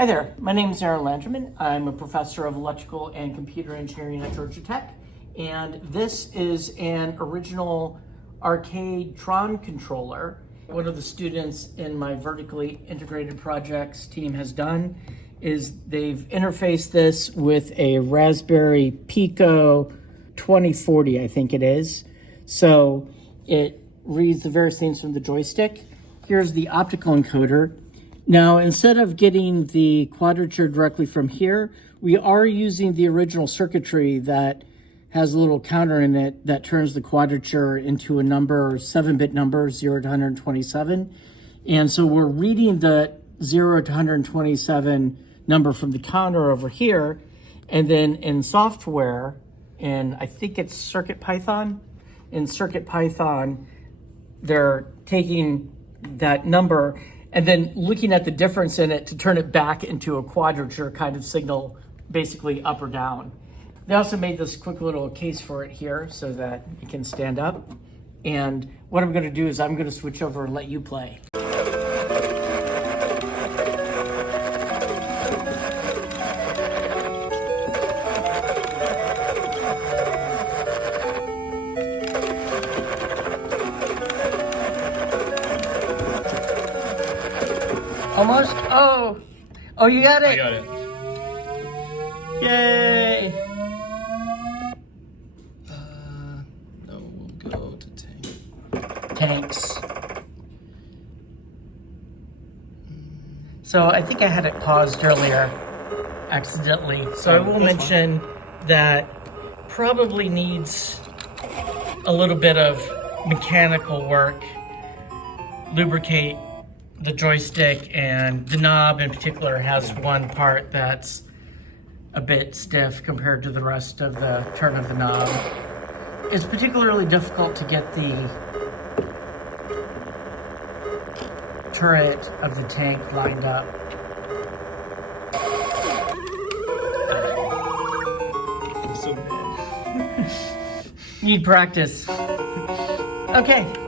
Hi there, my name is Aaron Landerman. I'm a professor of electrical and computer engineering at Georgia Tech, and this is an original arcade Tron controller. One of the students in my vertically integrated projects team has done is they've interfaced this with a Raspberry Pico 2040, I think it is. So it reads the various things from the joystick. Here's the optical encoder. Now, instead of getting the quadrature directly from here, we are using the original circuitry that has a little counter in it that turns the quadrature into a number, 7-bit number, 0 to 127. And so we're reading the 0 to 127 number from the counter over here. And then in software, and I think it's CircuitPython, in CircuitPython, they're taking that number and then looking at the difference in it to turn it back into a quadrature kind of signal, basically up or down. They also made this quick little case for it here so that it can stand up. And what I'm gonna do is I'm gonna switch over and let you play. Almost. Oh, you got it. I got it. Yay. No, we'll go to tank. Tanks. So I think I had it paused earlier accidentally. So I will mention that probably needs a little bit of mechanical work. Lubricate the joystick, and the knob in particular has one part that's a bit stiff compared to the rest of the turn of the knob. It's particularly difficult to get the turret of the tank lined up. I'm so bad. Need practice. Okay.